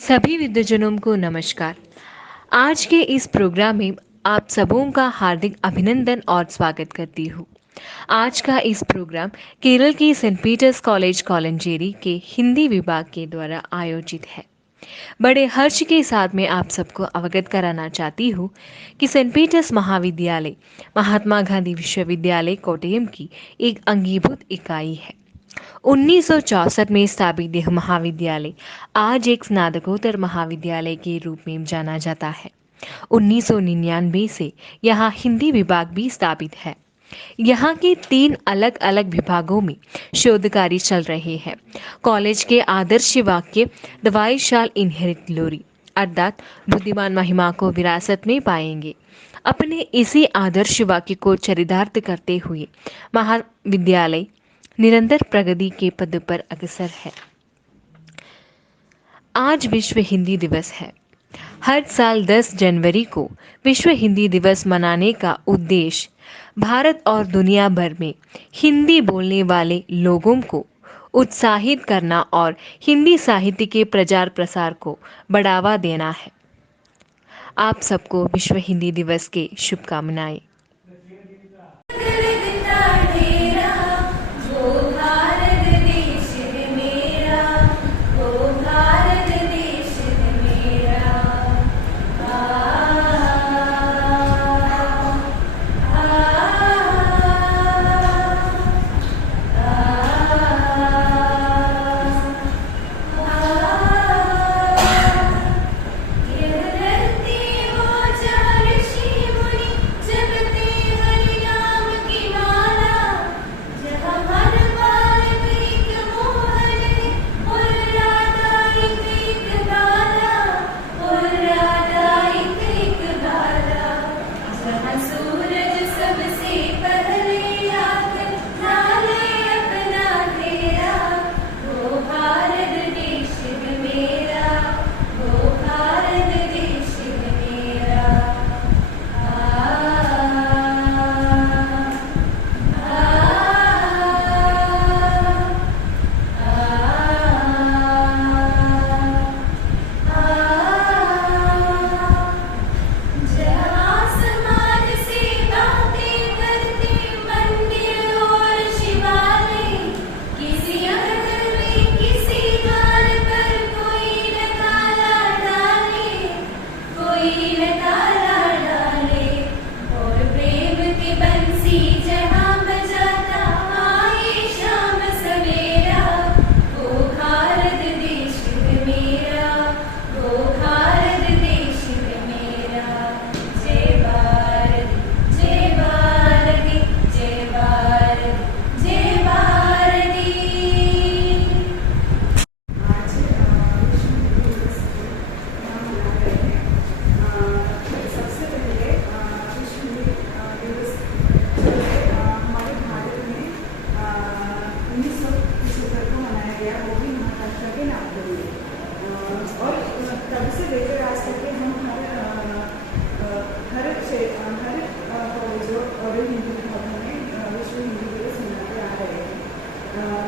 सभी विद्वजनों को नमस्कार। आज के इस प्रोग्राम में आप सबों का हार्दिक अभिनंदन और स्वागत करती हूँ। आज का इस प्रोग्राम केरल की सेंट पीटर्स कॉलेज कॉलंजेरी के हिंदी विभाग के द्वारा आयोजित है। बड़े हर्ष के साथ मैं आप सबको अवगत कराना चाहती हूँ कि सेंट पीटर्स महाविद्यालय महात्मा गांधी विश्वविद्यालय कोट्टयम की एक अंगीभूत इकाई है। 1964 में स्थापित यह महाविद्यालय आज एक स्नातकोत्तर महाविद्यालय के रूप में जाना जाता है। 1999 से यहाँ हिंदी विभाग भी स्थापित है। यहाँ के 3 अलग अलग विभागों में शोध कार्य चल रहे हैं। कॉलेज के आदर्श वाक्य the wise shall inherit glory, अर्थात बुद्धिमान महिमा को विरासत में पाएंगे। अपने इसी आदर्श वाक्य को चरितार्थ करते हुए महाविद्यालय निरंतर प्रगति के पद पर अग्रसर है। आज विश्व हिंदी दिवस है। हर साल 10 जनवरी को विश्व हिंदी दिवस मनाने का उद्देश्य भारत और दुनिया भर में हिंदी बोलने वाले लोगों को उत्साहित करना और हिंदी साहित्य के प्रचार प्रसार को बढ़ावा देना है। आप सबको विश्व हिंदी दिवस के शुभकामनाएं।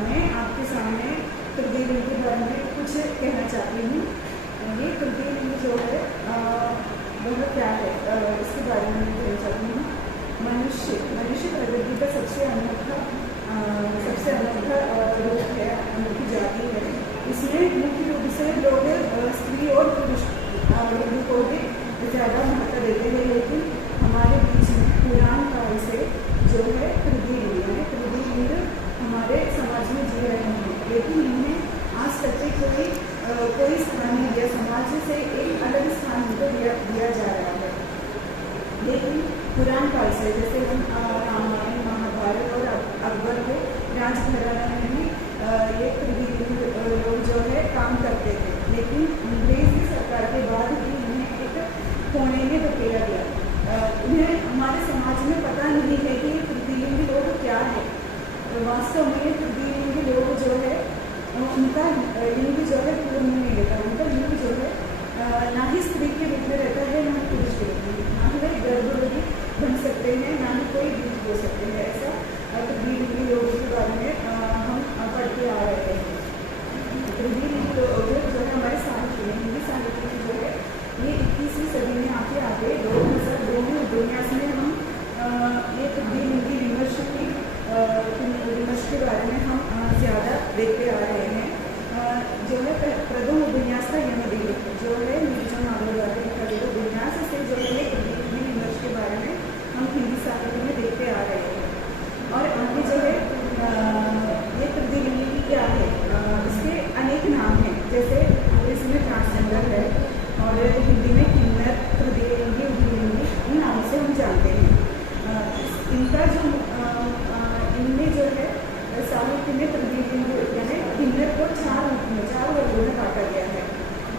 मैं आपके सामने तृतीय लिंग के बारे में कुछ कहना चाहती हूँ। ये तृतीय लिंग जो है वह क्या है, इसके बारे में मैं कहना चाहती हूँ। मनुष्य प्रकृति का सबसे अनोखा रूप है, अनोखी जाति है। इसमें मुख्य रूप से लोग स्त्री और पुरुष लिंग को भी ज़्यादा महत्व देते हैं, लेकिन हमारे बीच में पुराण काल से जो है तृतीय लिंग हमारे समाज में जी रहे हैं, लेकिन इन्हें आज तक कोई स्थान नहीं दिया। समाज से एक अलग स्थान इनको दिया जा रहा है। लेकिन पुराण काल से जैसे हम रामायण महाभारत और अकबर को राजघराना में ये तृतीय लोग जो है काम करते थे, लेकिन अंग्रेज की सरकार के बाद भी इन्हें एक कोने में धकेला गया। इन्हें हमारे समाज में पता नहीं है कि तृतीय लोग क्या है। वास्तव में तृतीय लोग जो है उनका लिंग जो है पूर्ण नहीं रहता, उनका लिंग जो है ना ही स्त्री के रूप में रहता है, ना ही पुरुष के रूप में, ना ही वे गर्भवती बन सकते हैं, ना ही कोई बीज बो सकते हैं। ऐसा तृतीय लोगों के बारे में हम पढ़ के आ रहे हैं। तृतीय लोग जो है हमारे साहित्य में, हिंदी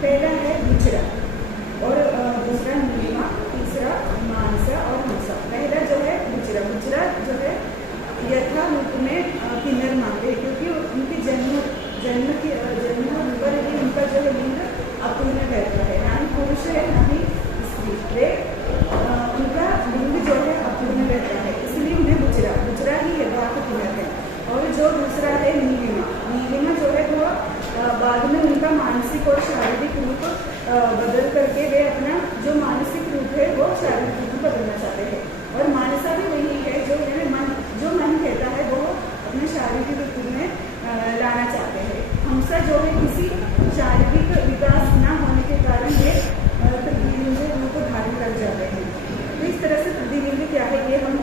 पहला है गुजरा और दूसरा नीलिमा, तीसरा मानसा और हंसा। पहला जो है गुजरा, गुजरा जो है यथा रूप में किन्नर मानते हैं, क्योंकि उनकी जन्म पर ही उनका जो है लिंग अपूर्ण रहता है, ना ही पुरुष है ना ही स्त्री, वे उनका लिंग जो है अपूर्ण रहता है, इसलिए उन्हें गुजरा ही यथार्थ किन्नर है। और जो दूसरा है नीलिमा, नीलिमा जो है वो बाद में उनका मानसिक और शारीरिक रूप बदल करके वे अपना जो मानसिक रूप है वो शारीरिक रूप में बदलना चाहते हैं। और मानसा भी वही है जो मन कहता है वो अपने शारीरिक रूप में लाना चाहते हैं। हंसा जो है किसी शारीरिक विकास न होने के कारण ये प्रतिलिंग रूप धारण कर जाते हैं। तो इस तरह से प्रतिलिंग क्या है ये हम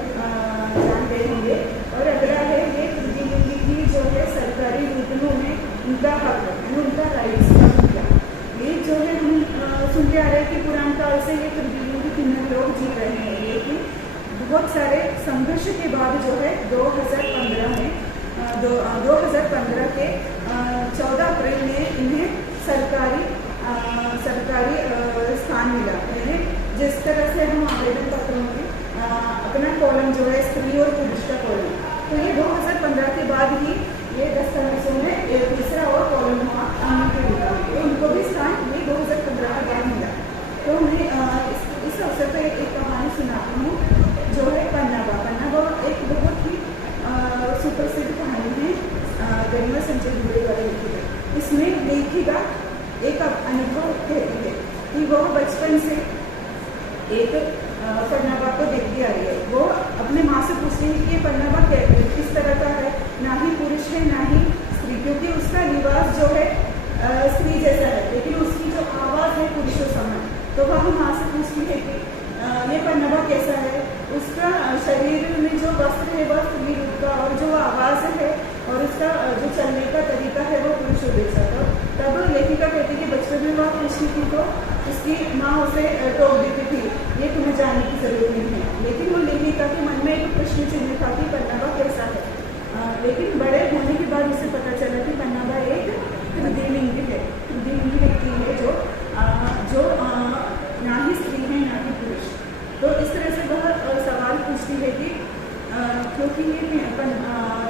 जान रहेंगे। और अगला है ये प्रतिलिंग की जो है सरकारी रूप में उन्हें उनका हक, उनका राइट्स का दिया। ये जो है हम सुनते आ रहे हैं कि पुराने काल से ये प्रतिलिंग किन्नर लोग जी रहे हैं, लेकिन बहुत सारे संघर्ष के बाद जो है 2015 में 2015 के 14 अप्रैल में इन्हें सरकारी स्थान मिला। यानी जिस तरह से हम आवेदन पत्रों में अपना कॉलम जो है स्त्री और पुरुष का कॉलम, तो ये 2015 के बाद ही ये दस्तावेजों में तीसरा और कॉलम हुआ उनके विधा, तो उनको भी स्थान ये 2015 के बाद मिला। तो मैं इस अवसर पर एक कहानी सुनाती हूँ जो है पन्नाबा एक बहुत ही सुप्रसिद्ध कहानी है, गरिमा संजय दुबे द्वारा लिखी है। इसमें लेखिका एक अनुभव कहती है कि वह बचपन से एक पन्नाबा को देखती आ रही है। वो अपने माँ से पूछती है कि ये पन्नाबा किस तरह का है, ना ही पुरुष है ना ही स्त्री, क्योंकि उसका लिबास जो है स्त्री जैसा है, लेकिन उसकी जो आवाज़ है पुरुषों समान। तो वह माँ से पूछती है कि ये पन्नाबा कैसा है, उसका शरीर में जो वस्त्र है वह स्त्री रूप का, और जो आवाज़ है और उसका जो चलने का तरीका है वो पुरुषों जैसा। तो तब लेखिका कहती कि बचपन में वह पूछती थी तो उसकी माँ उसे टोक देती थी, ये तुम्हें जानने की जरूरत नहीं है। लेकिन वो लेखिका के मन में एक प्रश्न चिन्ह था कि पन्नाबा कैसा है। लेकिन बड़े होने के बाद उसे पता चला कि पन्नाबा एक तृतीयलिंग है, तृतीयलिंग व्यक्ति है जो ना ही स्त्री है ना ही पुरुष। तो इस तरह से वह सवाल पूछती है कि क्योंकि ये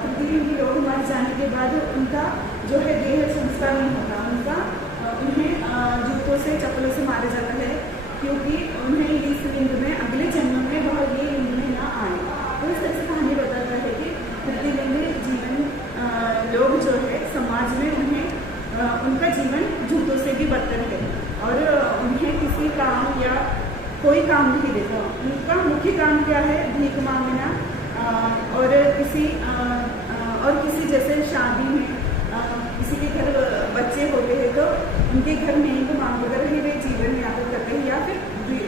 तृतीयलिंगी लोग मर जाने के बाद उनका जो है देह संस्कार नहीं होता, उन्हें जूतों से चप्पलों से मारा जाता है, क्योंकि उन्हें इस लिंग में अगले जन्म में वह ये लिंग में ना आए। तो इस तरह से कहानी बताता है कि तृतीयलिंगी जीवन लोग जो है समाज में उन्हें उनका जीवन जूतों से भी बदतर है, और उन्हें किसी काम या कोई काम नहीं देता। उनका मुख्य काम क्या है, भीख मांगना, और किसी जैसे शादी में किसी के घर बच्चे होते हैं तो उनके घर में ही मांग कर ही वे जीवन यापन करते हैं, या फिर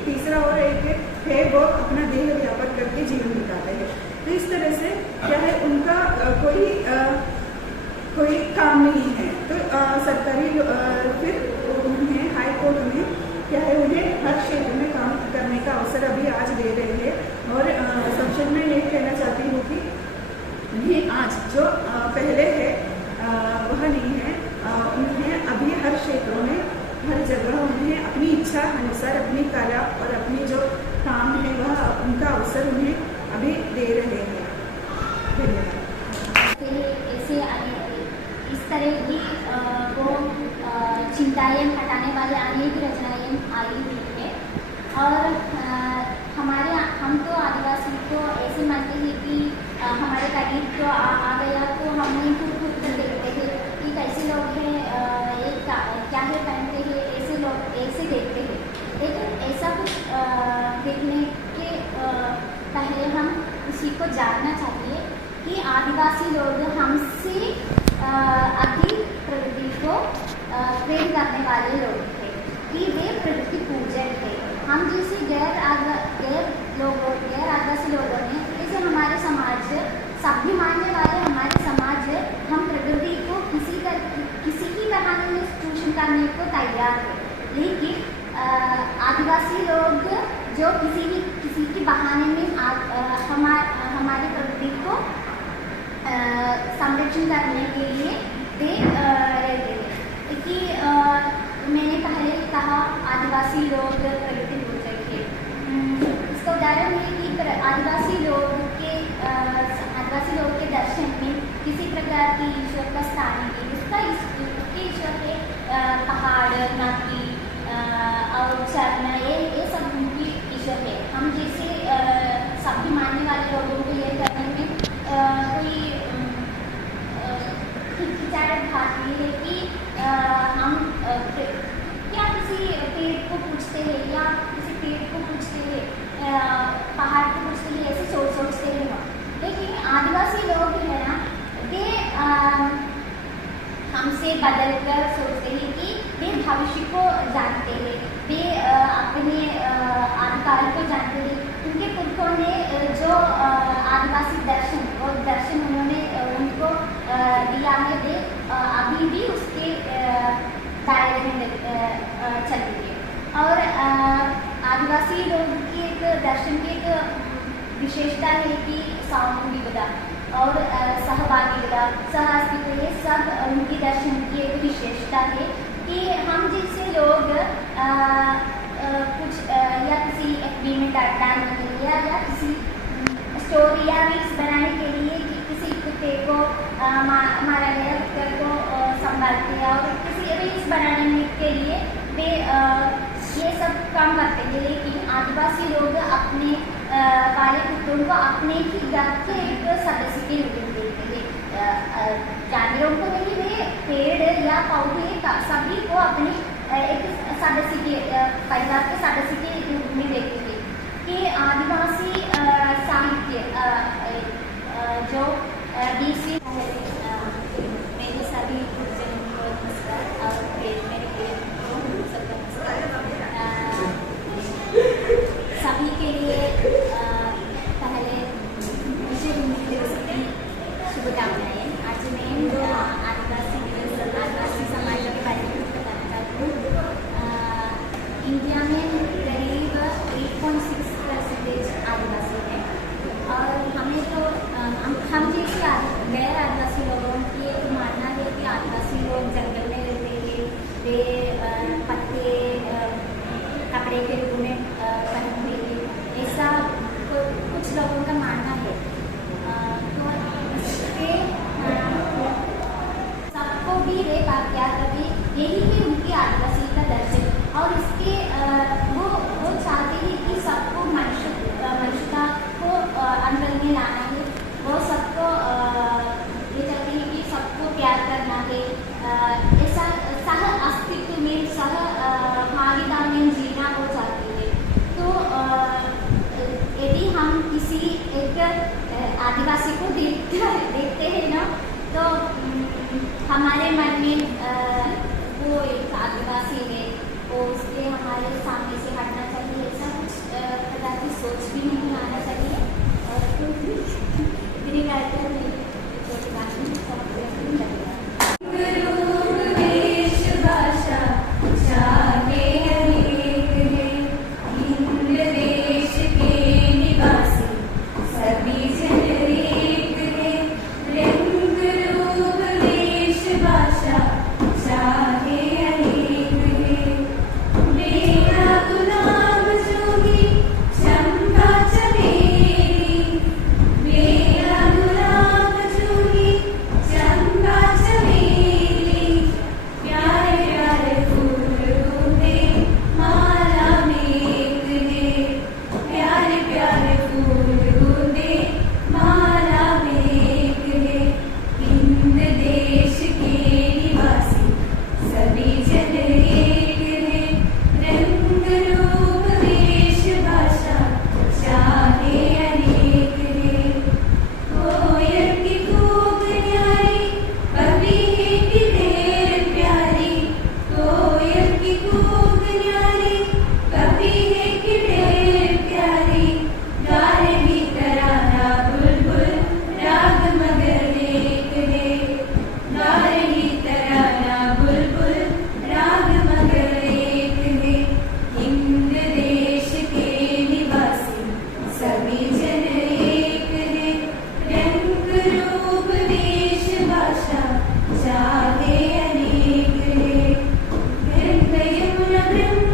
तीसरा और एक है वो अपना देह व्यापन करके जीवन बिताते हैं। तो इस तरह से क्या है, उनका कोई काम नहीं है। तो सरकारी फिर उन्हें हाई कोर्ट में क्या है, उन्हें हर क्षेत्र में काम करने का अवसर अभी आज दे रहे हैं। और संक्षेप में ये कहना चाहती हूँ कि उन्हें आज जो पहले है वह नहीं है, उन्हें अभी हर क्षेत्रों में हर जगह उन्हें अपनी इच्छा अनुसार अपनी कला और अपनी जो काम है वह उनका अवसर उन्हें अभी दे रहे हैं। धन्यवाद। इस तरह की वो चिंताएं हटाने वाले अनेक रचनाएं आई हुई है। और हम तो आदिवासी को ऐसे मानते हैं कि हमारे करीब तो आ गया तो हम नहीं खुद कर देखते थे कि कैसे लोग हैं, क्या है पहनते हैं, ऐसे लोग ऐसे देखते हैं। लेकिन ऐसा कुछ देखने के पहले हम उसी को जानना चाहिए कि आदिवासी लोग हमसे अधिक प्रकृति को प्रेम करने वाले लोग थे, कि वे प्रकृति पूजक थे। हम जैसे गैर आदिवासी लोगों ने, जैसे हमारे समाज सभ्य मानने वाले हमारे समाज, हम प्रकृति को किसी की बहाने में चूषण करने को तैयार थे। लेकिन आदिवासी लोग जो किसी की बहाने में हमारे प्रकृति को संरक्षण करने के लिए रहते हैं। कि मैंने पहले आदिवासी लोग प्रगति हो चाहिए। इसका उदाहरण है कि आदिवासी लोग के दर्शन में किसी प्रकार की ईश्वर का स्थान नहीं, उसके ईश्वर के पहाड़, नदी और झरना, ये सब उनकी ईश्वर है। हम जैसे सभी मानने वाले लोगों को ये करने में कोई हिचकिचाहट भाती है कि हम क्या किसी पेड़ को पूछते हैं या किसी पेड़ को पूछते हैं, पहाड़ को पूछते हैं, ऐसे सोचते हैं हम। लेकिन आदिवासी लोग है ना, वे हमसे बदल कर सोचते हैं कि वे भविष्य को जानते हैं, वे अपने आदिकाल को जानते हैं। उनके पुरखों ने जो आदिवासी दर्शन उन्होंने उनको दिया है, वे अभी भी उसके दायरे में चलेंगे। और आदिवासी लोग की एक दर्शन की एक विशेषता है कि सामूहिकता और सहभागिता, सहअस्तित्व, ये सब उनकी दर्शन की एक विशेषता है कि हम जैसे लोग कुछ या किसी एग्रीमेंट डालने के लिए या किसी स्टोरी या रील्स बनाने के लिए किसी कुत्ते को मारा गया कुत्ते को संभालते हैं और किसी रील्स बनाने के लिए वे ये सब काम करते हैं। लेकिन आदिवासी लोग अपने वाले कुत्तों को अपने ही घर के एक सदस्य के रूप में देखते हैं। जानवरों को नहीं, वे पेड़ या पौधे सभी को अपने एक सदस्य के परिवार के सदस्य के रूप में देखते हैं। कि आदिवासी साहित्य जो 20वीं मेरे सभी गुरुजनों को नमस्कार और मेरे को सबको नमस्कार। सभी के लिए पहले मुझे हिंदी दिवस की शुभकामनाएं। आज मैं आदिवासी समाज के बारे में बताना चाहती हूँ। इंडिया में करीब 8.6% आदिवासी है और हमें तो हम जैसे गैर आदिवासी लोगों की एक मानना है कि आदिवासी लोग जंगल में रहते हैं, वे पत्ते कपड़े के रूप में पहनते हैं, ऐसा कुछ लोगों का मानना है। तो इसके सबको भी वे क्या करते, यही है उनकी आदिवासी का दर्शन। और इसके वो चाहते हैं कि सबको मनुष्यता को अंदर में लाना है, वो सबको ये चाहते हैं कि सबको प्यार करना है, ऐसा सह अस्तित्व में सह भागीदार में जीना वो चाहते हैं। तो यदि हम किसी एक आदिवासी को देखते हैं ना, तो हमारे मन में वो एक आदिवासी है, वो उसके हमारे सामने से हटना चाहिए, ऐसा कुछ प्रकार की सोच भी नहीं आना चाहिए। और मेरी राइटर में छोटी बात नहीं चाहे अनेक है, गंगा यमुना ब्रह्मपुत्र